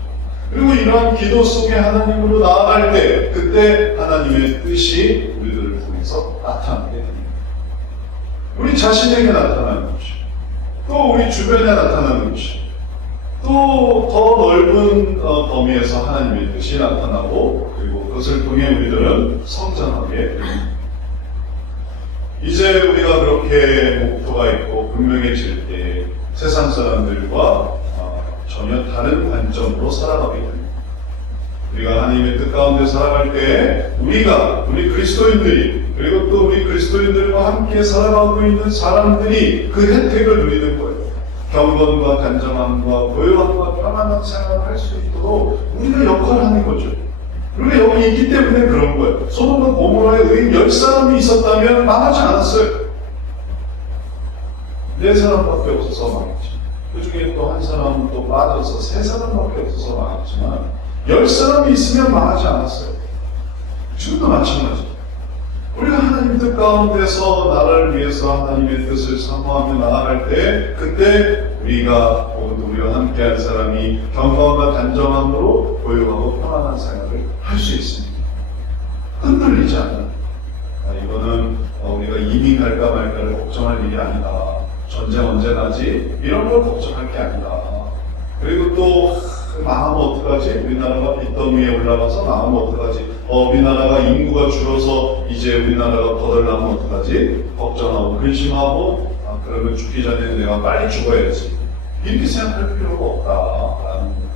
그리고 이러한 기도 속에 하나님으로 나아갈 때 그때 하나님의 뜻이 우리들을 통해서 나타나게 됩니다. 우리 자신에게 나타나는 것이, 또 우리 주변에 나타나는 것이, 또 더 넓은 범위에서 하나님의 뜻이 나타나고, 그리고 그것을 통해 우리들은 성장하게 됩니다. 이제 우리가 그렇게 목표가 있고 분명해질 때 세상 사람들과 전혀 다른 관점으로 살아가게 됩니다. 우리가 하나님의 뜻 가운데 살아갈 때 우리 그리스도인들이, 그리고 또 우리 그리스도인들과 함께 살아가고 있는 사람들이 그 혜택을 누리는 거예요. 경건과 단정함과 고요함과 평안한 생활을 할 수 있도록 우리가 역할을 하는 거죠. 우리가 여기 있기 때문에 그런 거예요. 소돔과 고모라에 의인 10사람이 있었다면 망하지 않았어요. 4사람밖에 없어서 망했죠. 그 중에 또 한 사람은 또 빠져서 3사람밖에 없어서 망했지만 10사람이 있으면 망하지 않았어요. 지금도 마찬가지예요. 우리가 하나님 뜻 가운데서 나라를 위해서 하나님의 뜻을 사모하며 나아갈 때 그때 우리가 혹은 우리와 함께한 사람이 경건과 단정함으로 고요하고 평안한 생활을 할 수 있습니다. 흔들리지 않아요. 이거는 우리가 이민 갈까 말까를 걱정할 일이 아니다. 전쟁 언제 나지? 이런 걸 걱정할 게 아니다. 그리고 또 망하면 어떡하지? 우리나라가 빚더미에 올라가서 망하면 어떡하지? 우리나라가 인구가 줄어서 이제 우리나라가 거덜나면 어떡하지? 걱정하고 근심하고 그러면 죽기 전에 내가 빨리 죽어야지. 이렇게 생각할 필요가 없다라는 거예요.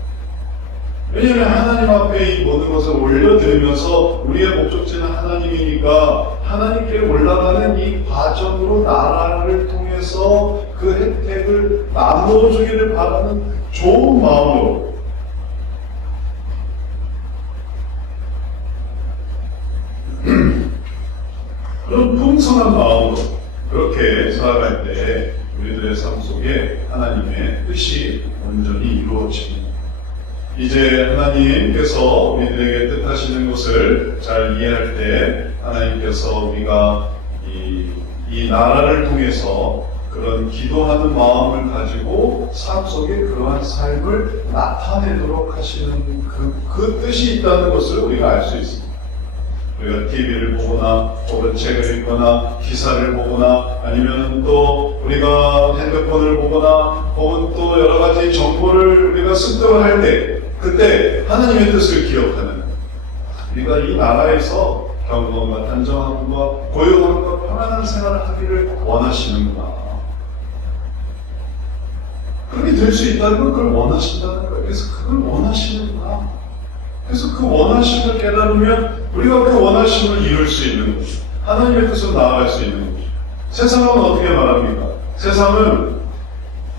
왜냐하면 하나님 앞에 이 모든 것을 올려드리면서 우리의 목적지는 하나님이니까 하나님께 올라가는 이 과정으로 나라를 통해서 그 혜택을 나누어주기를 바라는 좋은 마음으로, 그런 풍성한 마음으로 그렇게 살아갈 때 우리들의 삶 속에 하나님의 뜻이 온전히 이루어집니다. 이제 하나님께서 우리들에게 뜻하시는 것을 잘 이해할 때 하나님께서 우리가 이 나라를 통해서 그런 기도하는 마음을 가지고 삶 속에 그러한 삶을 나타내도록 하시는 그 뜻이 있다는 것을 우리가 알 수 있습니다. 우리가 TV를 보거나 혹은 책을 읽거나 기사를 보거나 아니면 또 우리가 핸드폰을 보거나 혹은 또 여러 가지 정보를 우리가 습득을 할 때 그때 하나님의 뜻을 기억하는, 우리가 이 나라에서 경건과 단정함과 고요함과 평안한 생활을 하기를 원하시는구나. 그렇게 될 수 있다는 건 그걸 원하신다는 거예요. 그래서 그걸 원하시는구나. 그래서 그 원하심을 깨달으면 우리가 그 원하심을 이룰 수 있는 거죠. 하나님의 뜻으로 나아갈 수 있는 거죠. 세상은 어떻게 말합니까? 세상은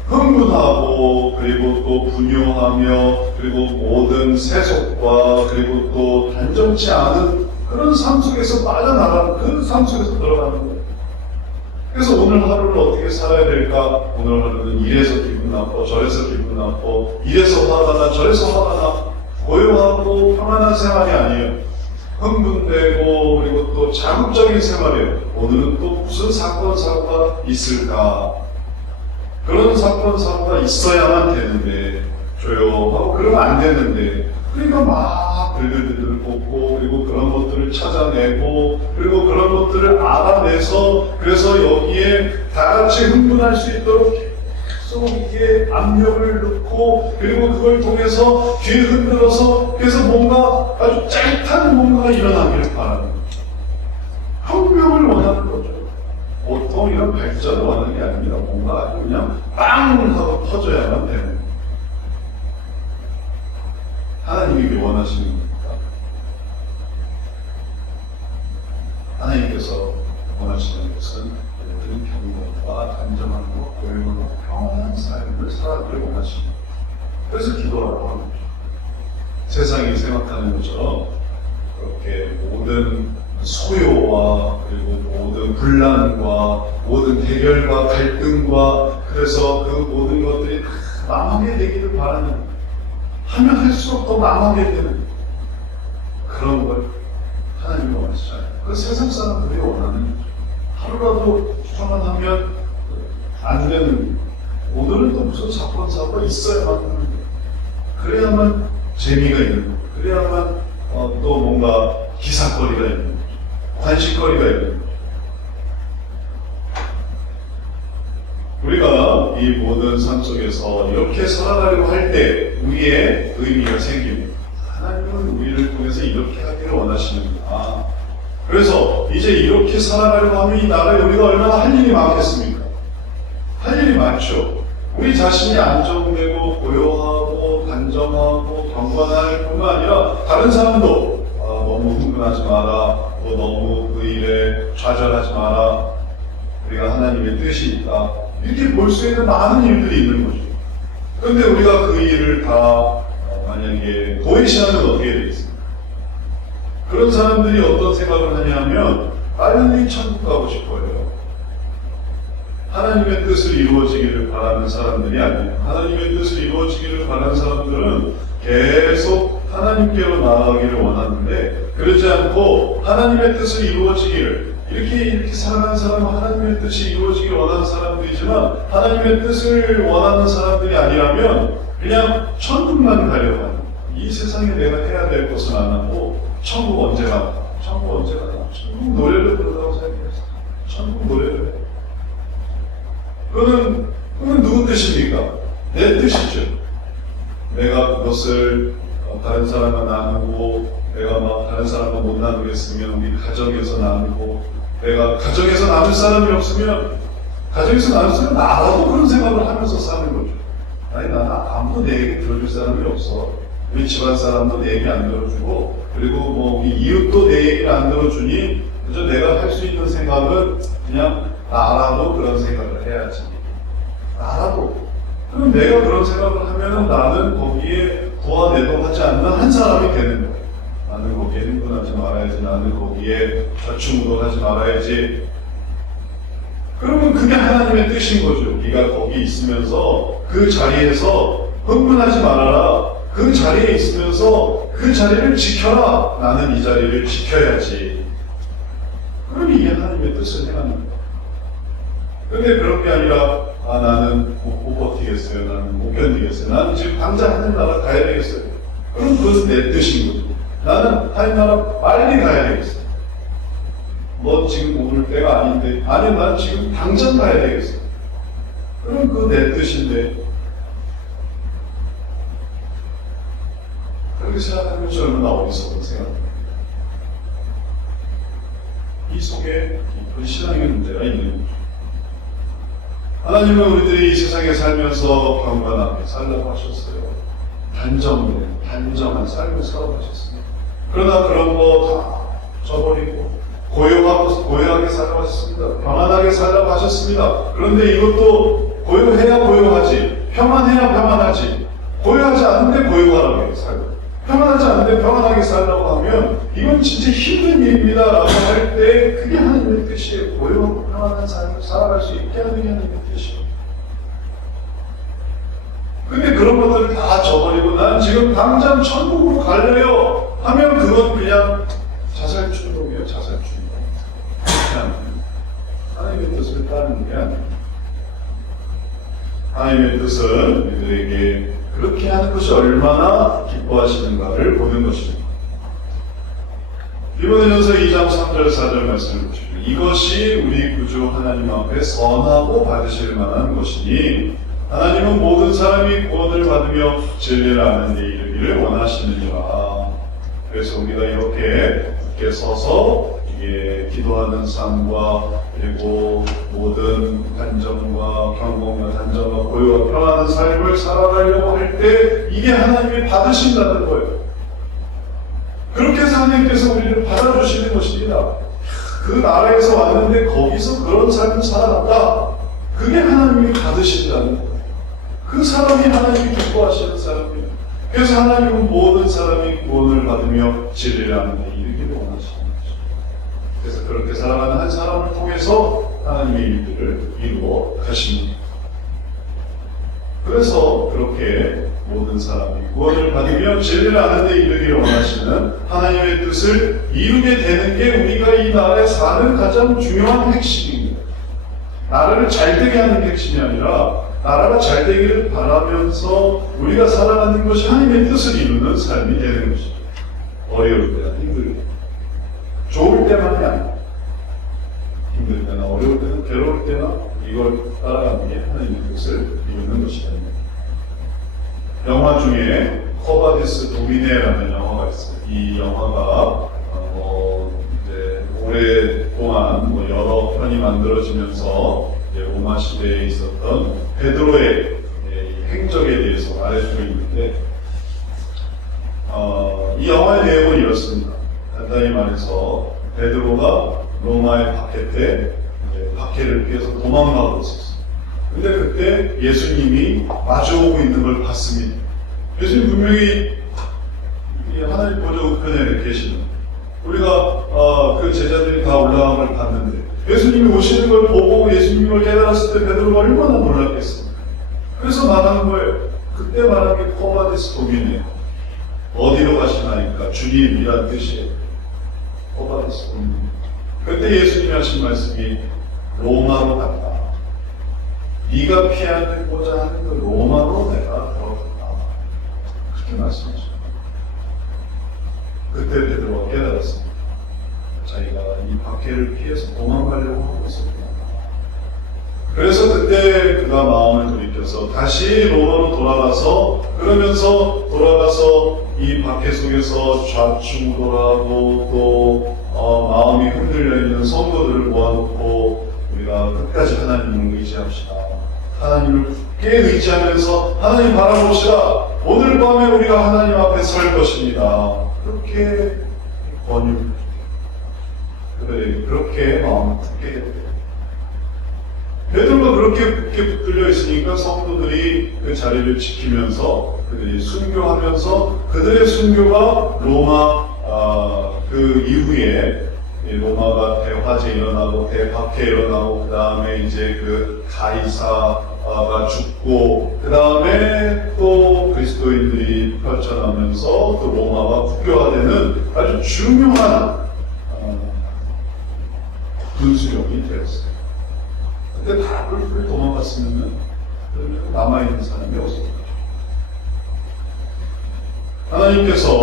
흥분하고 그리고 또 분요하며 그리고 모든 세속과 그리고 또 단정치 않은 그런 삶 속에서 빠져나가는 그 삶 속에서 들어가는 거예요. 그래서 오늘 하루를 어떻게 살아야 될까? 오늘 하루는 이래서 기분 나빠, 저래서 기분 나빠, 이래서 화가 나, 저래서 화가 나. 고요하고 평안한 생활이 아니에요. 흥분되고 그리고 또 자극적인 생활에 오늘은 또 무슨 사건 사고가 있을까? 그런 사건 사고가 있어야만 되는데 조용하고 그러면 안 되는데 그러니까 막 들들들 꽂고 그리고 그런 것들을 찾아내고 그리고 그런 것들을 알아내서 그래서 여기에 다 같이 흥분할 수 있도록 계속 이게 압력을 넣고 그리고 그걸 통해서 뒤에 흔들어서 그래서 뭔가 아주 짜릿한 뭔가가 일어나기를 바라는 거죠. 혁명을 원하는 거죠. 보통 이런 발전을 원하는 게 아닙니다. 뭔가 아주 그냥 빵 하고 터져야만 되는 거예요. 하나님이 원하시는 겁니다. 하나님께서 원하시는 것은 우리들은 평온과 단정하고 고요하고 평안한 삶을 살아가기를 원하십니다. 그래서 기도하라고 하는 거죠. 세상이 생각하는 것처럼 그렇게 모든 소요와 그리고 모든 분란과 모든 대결과 갈등과 그래서 그 모든 것들이 다 망하게 되기를 바라는 하면 할수록 더 망하게 되는 그런 걸 하나님이 원하시잖아요. 그 세상 사람들이 원하는 거죠. 하루라도 평안하면 안 되는 오늘은 또 무슨 사건 사고가 있어야만 하는 거예요. 그래야만 재미가 있는 거예요. 그래야만 또 뭔가 기사거리가 있는 거죠. 관심거리가 있는 거죠. 우리가 이 모든 삶 속에서 이렇게 살아가려고 할 때 우리의 의미가 생깁니다. 하나님은 우리를 통해서 이렇게 하기를 원하시는구나. 그래서 이제 이렇게 살아가려고 하면 이 나라에 우리가 얼마나 할 일이 많겠습니까? 할 일이 많죠. 우리 자신이 안정되고 고요하고 단정하고 경건할 뿐만 아니라 다른 사람도 너무 흥분하지 마라, 또 너무 그 일에 좌절하지 마라, 우리가 하나님의 뜻이 있다, 이렇게 볼 수 있는 많은 일들이 있는 거죠. 그런데 우리가 그 일을 다 만약에 도외시하면 어떻게 되겠습니까? 그런 사람들이 어떤 생각을 하냐면 빨리 천국 가고 싶어요. 하나님의 뜻을 이루어지기를 바라는 사람들이 아니에요. 하나님의 뜻을 이루어지기를 바라는 사람들은 계속 하나님께로 나아가기를 원하는데 그러지 않고 하나님의 뜻을 이루어지기를 이렇게 살아가는 사람은 하나님의 뜻이 이루어지기를 원하는 사람들이지만 하나님의 뜻을 원하는 사람들이 아니라면 그냥 천국만 가려고 하는 이 세상에 내가 해야 될 것은 안 하고 천국 언제 가나? 천국 언제 가나? 천국 노래를 부르다고 생각했어요. 천국 노래를 해요. 그거는 누구 뜻입니까? 내 뜻이죠. 내가 그것을 다른 사람과 나누고 내가 막 다른 사람과 못 나누겠으면 우리 가정에서 나누고 내가 가정에서 나눌 사람이 없으면 가정에서 나눌 사람은 나라도 그런 생각을 하면서 사는 거죠. 아니 나는 아무도 내 얘기 들어줄 사람이 없어. 우리 집안 사람도 내 얘기 안 들어주고 그리고 뭐 우리 이웃도 내 얘기를 안 들어주니 그저 내가 할 수 있는 생각은 그냥 나라도 그런 생각을 해야지. 나라도. 그럼 내가 그런 생각을 하면은 나는 거기에 부화내동하지 않는 한 사람이 되는 거예요. 나는 거기에 흥분하지 말아야지. 나는 거기에 좌충우돌하지 말아야지. 그러면 그게 하나님의 뜻인 거죠. 네가 거기 있으면서 그 자리에서 흥분하지 말아라. 그 자리에 있으면서 그 자리를 지켜라. 나는 이 자리를 지켜야지. 그럼 이게 하나님의 뜻을 행하는 거예요. 근데 그런 게 아니라 나는 못 버티겠어요. 나는 못 견디겠어요. 나는 지금 당장 하늘나라 가야 되겠어요. 그럼 그것은 내 뜻인 거죠. 나는 하늘나라 빨리 가야 되겠어요. 너 지금 오늘 때가 아닌데 아니 난 지금 당장 가야 되겠어요. 그럼 그거 내 뜻인데 그렇게 생각하는 것이 얼마나 어리석은 생각입니다. 이 속에 깊은 신앙의 문제가 있는 거죠. 하나님은 우리들이 이 세상에 살면서 경건하게 살라고 하셨어요. 단정한 삶을 살라고 하셨습니다. 그러나 그런 거 다 저버리고 고요하게 살라고 하셨습니다. 평안하게 살라고 하셨습니다. 그런데 이것도 고요해야 고요하지, 평안해야 평안하지. 고요하지 않은데 고요하게 살고 평안하지 않은데 평안하게 살라고 하면 이건 진짜 힘든 일입니다 라고 할 때 그게 하나님의 뜻이에요. 고요하고 평안한 삶을 살아갈 수 있게 하는 게 하나님의 뜻이에요. 근데 그런 것들을 다 저버리고 난 지금 당장 천국으로 갈래요 하면 그건 그냥 따르는 게 아니에요. 하나님의 뜻은 우리들에게 그렇게 하는 것이 얼마나 기뻐하시는가를 보는 것입니다. 디모데전서 2장 3절 4절 말씀을 보십시오. 이것이 우리 구주 하나님 앞에 선하고 받으실 만한 것이니 하나님은 모든 사람이 구원을 받으며 진리를 아는 데 이르기를 원하시느니라. 그래서 우리가 이렇게 굳게 서서 기도하는 삶과 그리고 모든 간정과 경공과 단정과 고요와 평안한 삶을 살아가려고 할 때 이게 하나님이 받으신다는 거예요. 그렇게 해서 하나님께서 우리를 받아주시는 것입니다. 그 나라에서 왔는데 거기서 그런 삶을 살아갔다. 그게 하나님이 받으신다는 거예요. 그 사람이 하나님이 기뻐하시는 사람이에요. 그래서 하나님은 모든 사람이 구원을 받으며 진리를 아는 데 이르기를 원하시는 거죠. 그래서 그렇게 살아가는 한 사람을 통해서 하나님의 일들을 이루어 가십니다. 그래서 그렇게 모든 사람이 구원을 받으며 진리를 아는 데 이르기를 원하시는 하나님의 뜻을 이루게 되는 게 우리가 이 나라에 사는 가장 중요한 핵심입니다. 나라를 잘되게 하는 핵심이 아니라 나라가 잘되기를 바라면서 우리가 살아가는 것이 하나님의 뜻을 이루는 삶이 되는 것이죠. 어려울 때나 힘들 때, 좋을 때만이 아니라 힘들 때나 어려울 때나 괴로울 때나 이걸 따라가는 게 하나님의 뜻을 이루는 것이다. 영화 중에 코바디스 도미네라는 영화가 있어요. 이 영화가 이제 오랫동안 여러 편이 만들어지면서 로마 시대에 있었던 베드로의 행적에 대해서 말해주고 있는데 이 영화의 내용은 이렇습니다. 간단히 말해서 베드로가 로마의 박해 때 박해를 피해서 도망가고 있었어요. 근데 그때 예수님이 마주오고 있는 걸 봤습니다. 예수님 분명히 하나님 보좌 우편에 계시는 우리가 그 제자들이 다 올라간 걸 봤는데 예수님이 오시는 걸 보고 예수님을 깨달았을 때 베드로가 얼마나 놀랐겠습니까? 그래서 말하는 거예요. 그때 말한 게 코바디스 도미네요. 어디로 가시나니까 주님이란 뜻이에요. 코바디스 도미네. 그때 예수님이 하신 말씀이 로마로 간다. 네가 피하고자 하는 그 로마로 내가 들어간다. 그렇게 말씀하셨어요. 그때 베드로가 깨달았습니다. 자기가 이 박해를 피해서 도망가려고 하고 있었구나. 그래서 그때 그가 마음을 돌이켜서 다시 로마로 돌아가서 그러면서 돌아가서 이 박해 속에서 좌충우돌하고 또 마음이 흔들려 있는 성도들을 모아놓고 우리가 끝까지 하나님을 의지합시다. 하나님을 굳게 의지하면서 하나님 바라봅시다. 오늘 밤에 우리가 하나님 앞에 설 것입니다. 그렇게 권유. 그렇게 마음을 굳게 해야 돼요. 베드로가 그렇게 굳게 붙들려 있으니까 성도들이 그 자리를 지키면서 그들이 순교하면서 그들의 순교가 로마 그 이후에 로마가 대화재 일어나고 대박해 일어나고 그 다음에 이제 그 가이사가 죽고 그 다음에 또 그리스도인들이 펼쳐나면서 또 로마가 국교화되는 아주 중요한 군수력이 되었어요. 그때 다 뿔뿔 도망갔으면 남아있는 사람이 없었죠. 하나님께서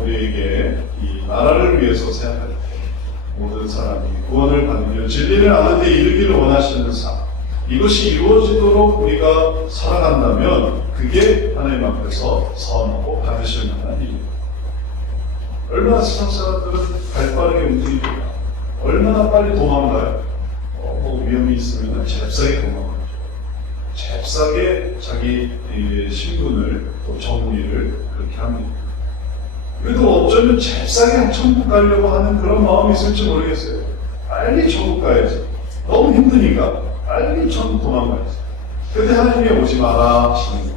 우리에게 이 나라를 위해서 생각할 때 모든 사람이 구원을 받으며 진리를 아는 데 이르기를 원하시는 삶, 이것이 이루어지도록 우리가 살아간다면 그게 하나님 앞에서 선하고 받으실 만한 일입니다. 얼마나 세상 사람들은 발빠르게 움직입니다. 얼마나 빨리 도망가요? 위험이 있으면 잽싸게 도망가죠. 잽싸게 자기 신분을 또 정리를 그렇게 합니다. 그래도 어쩌면 잽싸게 천국 가려고 하는 그런 마음이 있을지 모르겠어요. 빨리 천국 가야지. 너무 힘드니까 빨리 천국 도망가야지. 근데 하나님이 오지 마라 하시는 거예요.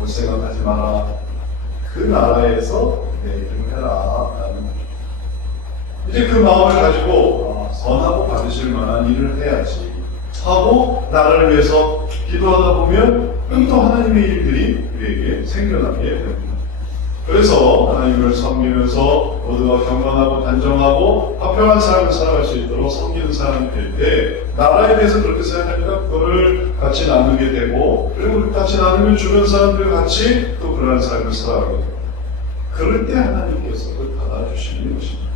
올 생각하지 마라. 그 나라에서 내 일을 해라 라는 거죠. 이제 그 마음을 가지고 선하고 받으실 만한 일을 해야지 하고 나라를 위해서 기도하다 보면 또 하나님의 일들이 우리에게 생겨나게 됩니다. 그래서 하나님을 섬기면서 모두가 경건하고 단정하고 화평한 삶을 살아갈 수 있도록 섬기는 사람이 될 때 나라에 대해서 그렇게 생각하니까 그거를 같이 나누게 되고 그리고 같이 나누면 주변 사람들과 같이 또 그러한 삶을 살아가게 되고 그럴 때 하나님께서 그걸 받아주시는 것입니다.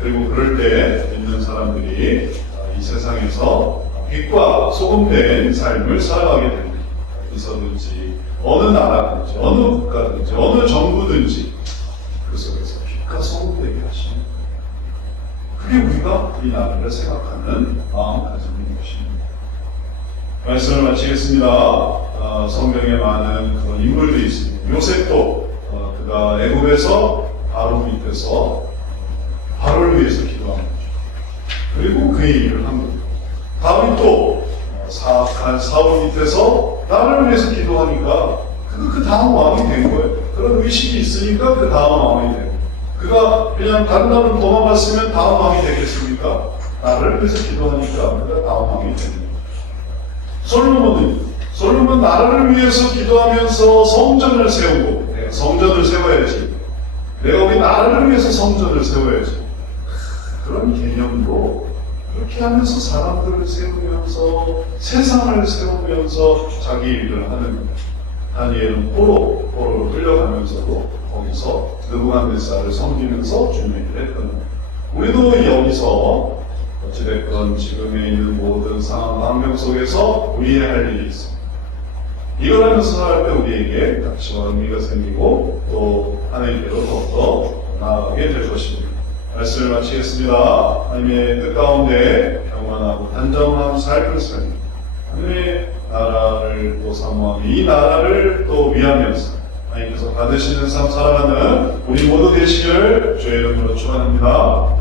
그리고 그럴 때 믿는 사람들이 이 세상에서 빛과 소금된 삶을 살아가게 됩니다. 어디서든지 어느 나라든지 어느 국가든지 어느 정부든지 그 속에서 빛과 소금되게 하시는 그게 우리가 이 나라를 생각하는 마음가짐인 것입니다. 말씀을 마치겠습니다. 성경에 많은 그런 인물들이 있습니다. 요셉도 그가 애굽에서 바로 밑에서 바로를 위해서 기도한 거죠. 그리고 그의 일을 한 겁니다. 다윗도 사악한 사울 밑에서 나라를 위해서 기도하니까 그 다음 왕이 된 거예요. 그런 의식이 있으니까 그 다음 왕이 된 거예요. 그가 그냥 다른 나라로 도망갔으면 다음 왕이 되겠습니까? 나라를 위해서 기도하니까 그가 다음 왕이 된 거예요. 솔로몬은 나라를 위해서 기도하면서 성전을 세우고 내가 성전을 세워야지. 내가 우리 나라를 위해서 성전을 세워야지. 그런 개념으로 그렇게 하면서 사람들을 세우면서 세상을 세우면서 자기 일을 하는 거예요. 다니엘은 포로로 끌려가면서도 거기서 느부갓네살을 섬기면서 주님의 일을 했던 거예요. 우리도 여기서 어찌됐건 지금에 있는 모든 상황 환경 속에서 우리의 할 일이 있습니다. 이걸 하면서 살아갈 때 우리에게 가치와 의미가 생기고 또 하나님께로 더욱더 나아가게 될 것입니다. 말씀을 마치겠습니다. 하나님의 뜻 가운데 평안하고 단정한 삶을 살며 하나님의 나라를 또 사모하며 이 나라를 또 위하면서 하나님께서 받으시는 삶 살아가는 우리 모두 되시기를 주의 이름으로 축원합니다.